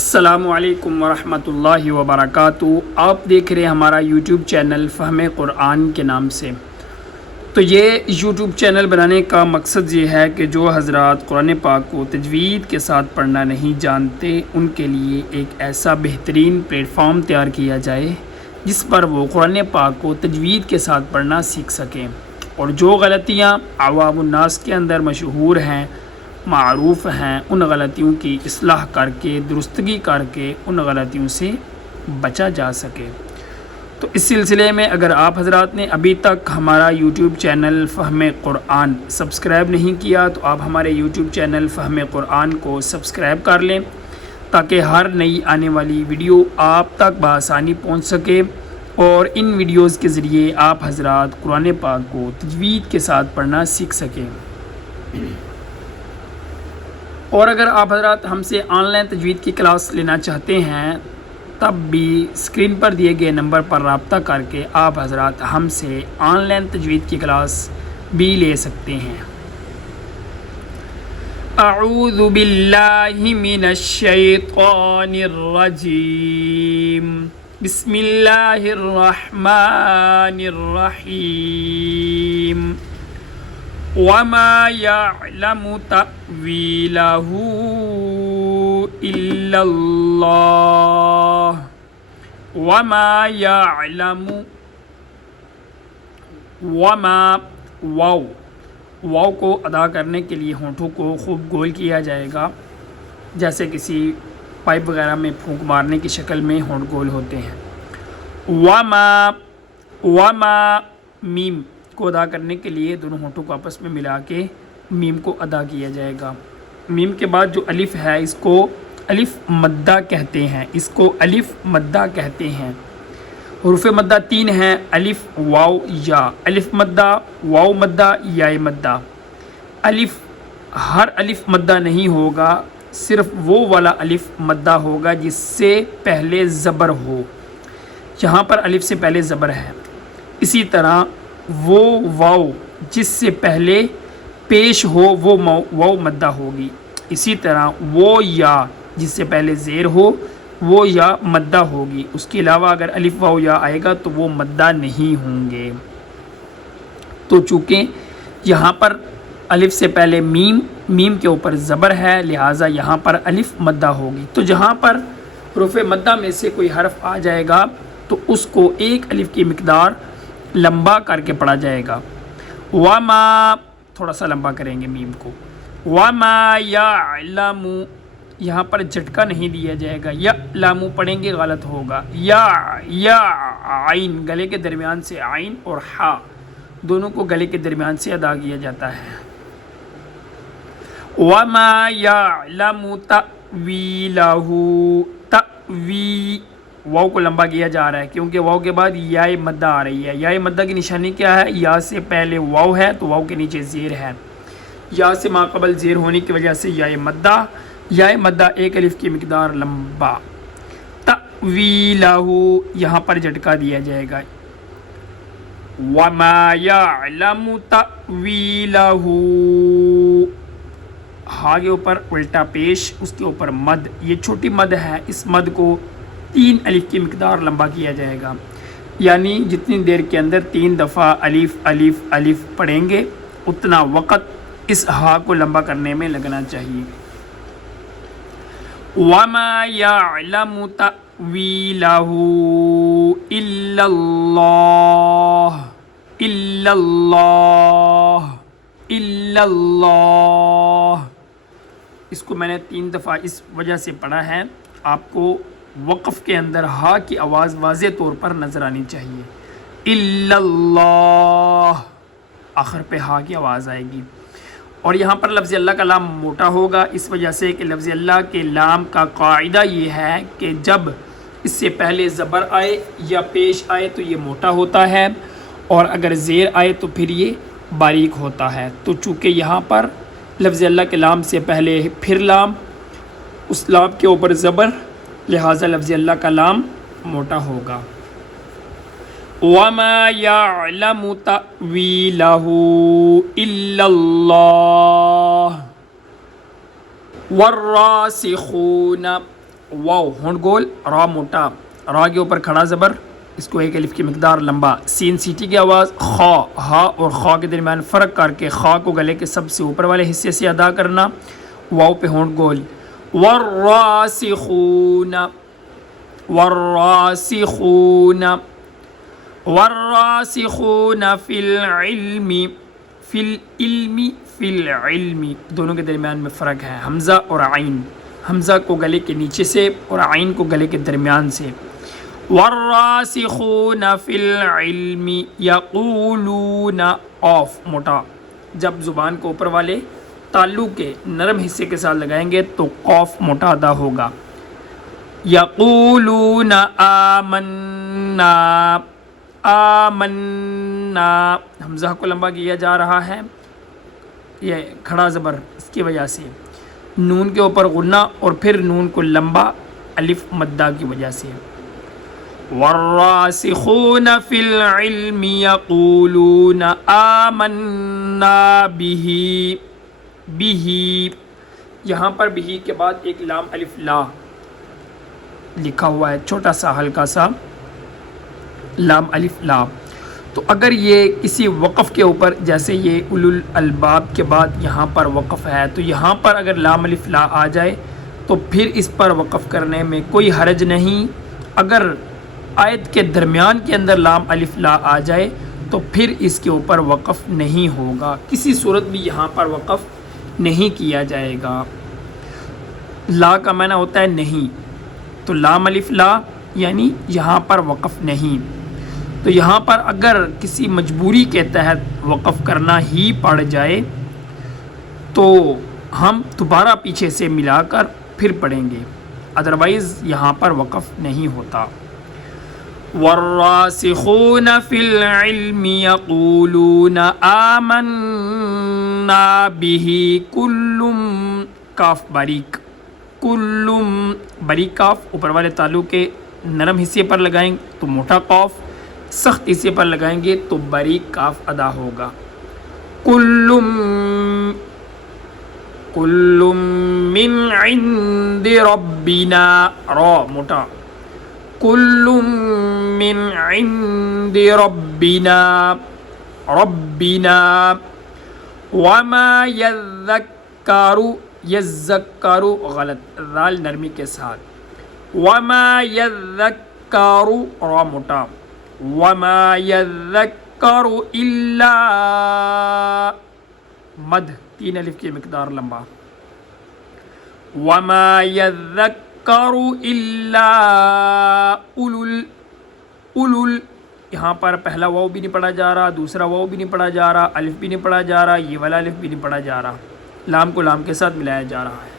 السلام علیکم ورحمۃ اللہ وبرکاتہ۔ آپ دیکھ رہے ہیں ہمارا یوٹیوب چینل فہم قرآن کے نام سے۔ تو یہ یوٹیوب چینل بنانے کا مقصد یہ ہے کہ جو حضرات قرآن پاک کو تجوید کے ساتھ پڑھنا نہیں جانتے ان کے لیے ایک ایسا بہترین پلیٹ فارم تیار کیا جائے جس پر وہ قرآن پاک کو تجوید کے ساتھ پڑھنا سیکھ سکیں، اور جو غلطیاں عوام الناس کے اندر مشہور ہیں، معروف ہیں، ان غلطیوں کی اصلاح کر کے درستگی کر کے ان غلطیوں سے بچا جا سکے۔ تو اس سلسلے میں اگر آپ حضرات نے ابھی تک ہمارا یوٹیوب چینل فہم قرآن سبسکرائب نہیں کیا تو آپ ہمارے یوٹیوب چینل فہم قرآن کو سبسکرائب کر لیں تاکہ ہر نئی آنے والی ویڈیو آپ تک بآسانی پہنچ سکے، اور ان ویڈیوز کے ذریعے آپ حضرات قرآن پاک کو تجوید کے ساتھ پڑھنا سیکھ سکیں۔ اور اگر آپ حضرات ہم سے آن لائن تجوید کی کلاس لینا چاہتے ہیں تب بھی اسکرین پر دیے گئے نمبر پر رابطہ کر کے آپ حضرات ہم سے آن لائن تجوید کی کلاس بھی لے سکتے ہیں۔ اعوذ باللہ من الشیطان الرجیم، بسم اللہ الرحمن الرحیم۔ وما يعلم تأويله إلا الله وما يعلم واو کو ادا کرنے کے لیے ہونٹوں کو خوب گول کیا جائے گا، جیسے کسی پائپ وغیرہ میں پھونک مارنے کی شکل میں ہونٹ گول ہوتے ہیں۔ وما میم کو ادا کرنے کے لیے دونوں ہونٹوں کو آپس میں ملا کے میم کو ادا کیا جائے گا۔ میم کے بعد جو الف ہے اس کو الف مدہ کہتے ہیں، الف مدہ کہتے ہیں۔ حروف مدہ 3 ہیں، الف واو یا، الف مدہ، واو مدہ، یا مدہ۔ الف ہر الف مدہ نہیں ہوگا، صرف وہ والا الف مدہ ہوگا جس سے پہلے زبر ہو، یہاں پر الف سے پہلے زبر ہے۔ اسی طرح وہ واو جس سے پہلے پیش ہو وہ واو مدہ ہوگی، اسی طرح وہ یا جس سے پہلے زیر ہو وہ یا مدہ ہوگی۔ اس کے علاوہ اگر الف واو یا آئے گا تو وہ مدہ نہیں ہوں گے۔ تو چونکہ یہاں پر الف سے پہلے میم کے اوپر زبر ہے لہٰذا یہاں پر الف مدہ ہوگی۔ تو جہاں پر حروف مدہ میں سے کوئی حرف آ جائے گا تو اس کو ایک الف کی مقدار لمبا کر کے پڑھا جائے گا۔ وما تھوڑا سا لمبا کریں گے میم کو۔ وما یعلم یہاں پر جھٹکا نہیں دیا جائے گا، یعلم پڑھیں گے غلط ہوگا۔ یا عین گلے کے درمیان سے عین اور ہا دونوں کو گلے کے درمیان سے ادا کیا جاتا ہے۔ وما یعلم تأویلہ واو کو لمبا کیا جا رہا ہے کیونکہ واو کے بعد یا مدہ آ رہی ہے۔ یا مدہ کی نشانی کیا ہے؟ یا سے پہلے واو ہے تو واو کے نیچے زیر ہے، یا سے ماقبل زیر ہونے کی وجہ سے یا مدہ ایک الف کی مقدار لمبا۔ تأویلہ یہاں پر جھٹکا دیا جائے گا۔ وما یعلم تأویلہ ہا کے اوپر الٹا پیش، اس کے اوپر مد، یہ چھوٹی مد ہے، اس مد کو 3 الف کی مقدار لمبا کیا جائے گا، یعنی جتنی دیر کے اندر 3 دفعہ الف الف الف پڑھیں گے اتنا وقت اس ہا کو لمبا کرنے میں لگنا چاہیے۔ وما یعلم تأویلہ الا اللہ الا اللہ الا اللہ، اس کو میں نے 3 دفعہ اس وجہ سے پڑھا ہے، آپ کو وقف کے اندر ہا کی آواز واضح طور پر نظر آنی چاہیے۔ الا اللہ آخر پہ ہا کی آواز آئے گی، اور یہاں پر لفظ اللہ کا لام موٹا ہوگا اس وجہ سے کہ لفظ اللہ کے لام کا قاعدہ یہ ہے کہ جب اس سے پہلے زبر آئے یا پیش آئے تو یہ موٹا ہوتا ہے، اور اگر زیر آئے تو پھر یہ باریک ہوتا ہے۔ تو چونکہ یہاں پر لفظ اللہ کے لام سے پہلے پھر لام، اس لام کے اوپر زبر، لہٰذا لفظ اللہ کا لام موٹا ہوگا۔ وما يعلم تأويله إلا الله والراسخون واو ہونٹ گول، را موٹا، را کے اوپر کھڑا زبر، اس کو ایک الف کی مقدار لمبا، سین سیٹی کی آواز، خا، ہا اور خا کے درمیان فرق کر کے خا کو گلے کے سب سے اوپر والے حصے سے ادا کرنا، واو پہ ہونٹ گول، والراسخون، والراسخون، والراسخون فی العلم، فی العلم، فی العلم دونوں کے درمیان میں فرق ہے، حمزہ اور عین، حمزہ کو گلے کے نیچے سے اور عین کو گلے کے درمیان سے، والراسخون فی العلم یقولون، آف موٹا، جب زبان کو اوپر والے تالو کے نرم حصے کے ساتھ لگائیں گے تو قاف موٹا ادا ہوگا، یقولون آمنا، آمنا، حمزہ کو لمبا کیا جا رہا ہے، یہ کھڑا زبر اس کی وجہ سے، نون کے اوپر غنہ اور پھر نون کو لمبا الف مدہ کی وجہ سے، والراسخون فی العلم یقولون آمنا بہ، بہ، یہاں پر بہ کے بعد ایک لام الف لا لکھا ہوا ہے، چھوٹا سا ہلکا سا لام الف لا، تو اگر یہ کسی وقف کے اوپر، جیسے یہ اولو الالباب کے بعد یہاں پر وقف ہے، تو یہاں پر اگر لام الف لا آ جائے تو پھر اس پر وقف کرنے میں کوئی حرج نہیں، اگر آیت کے درمیان کے اندر لام الف لا آ جائے تو پھر اس کے اوپر وقف نہیں ہوگا، کسی صورت بھی یہاں پر وقف نہیں کیا جائے گا۔ لا کا معنی ہوتا ہے نہیں، تو لام الف لا یعنی یہاں پر وقف نہیں، تو یہاں پر اگر کسی مجبوری کے تحت وقف کرنا ہی پڑ جائے تو ہم دوبارہ پیچھے سے ملا کر پھر پڑھیں گے، ادروائز یہاں پر وقف نہیں ہوتا۔ والراسخون فی العلم یقولون آمنا بہ کل، کاف باریک، کل باریک کاف اوپر والے تالو کے نرم حصے پر لگائیں تو موٹا قاف، سخت حصے پر لگائیں گے تو باریک کاف ادا ہوگا، کل من عند ربنا، را موٹا، کل من عند ربنا، ربنا، وما یذکر، یذکر غلط، ذال نرمی کے ساتھ، وما یذکر، را موٹا، وما یذکر الا، مد تین الف کی مقدار لمبا، وما یذکر الا اولل، یہاں پر پہلا واو بھی نہیں پڑھا جا رہا، دوسرا واو بھی نہیں پڑھا جا رہا، الف بھی نہیں پڑھا جا رہا، یہ والا الف بھی نہیں پڑھا جا رہا، لام کو لام کے ساتھ ملایا جا رہا ہے۔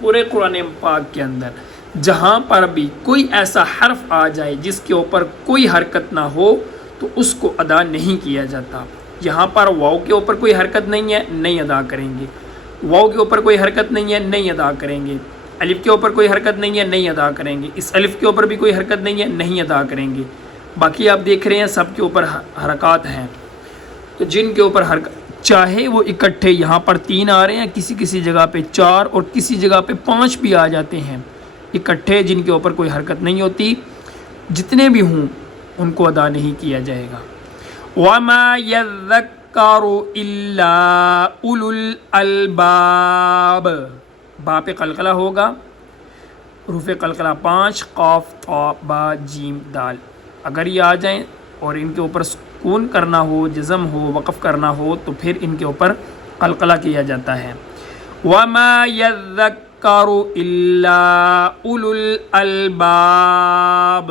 پورے قرآن پاک کے اندر جہاں پر بھی کوئی ایسا حرف آ جائے جس کے اوپر کوئی حرکت نہ ہو تو اس کو ادا نہیں کیا جاتا، یہاں پر واو کے اوپر کوئی حرکت نہیں ہے، نہیں ادا کریں گے، واو کے اوپر کوئی حرکت نہیں ہے، نہیں ادا کریں گے، الف کے اوپر کوئی حرکت نہیں ہے، نہیں ادا کریں گے، اس الف کے اوپر بھی کوئی حرکت نہیں ہے، نہیں ادا کریں گے، باقی آپ دیکھ رہے ہیں سب کے اوپر حرکات ہیں، تو جن کے اوپر حرکت چاہے وہ اکٹھے یہاں پر 3 آ رہے ہیں، کسی کسی جگہ پہ 4 اور کسی جگہ پہ 5 بھی آ جاتے ہیں، اکٹھے جن کے اوپر کوئی حرکت نہیں ہوتی، جتنے بھی ہوں ان کو ادا نہیں کیا جائے گا۔ وَمَا يَذَّكَّرُ إِلَّا أُولُو الْأَلْبَابِ، با پہ قلقلہ ہوگا، حروف قلقلہ 5 قاف طا با جیم دال، اگر یہ آ جائیں اور ان کے اوپر سکون کرنا ہو، جزم ہو، وقف کرنا ہو تو پھر ان کے اوپر قلقلہ کیا جاتا ہے۔ وَمَا يَذَّكَّرُ إِلَّا أُولُو الْأَلْبَابِ،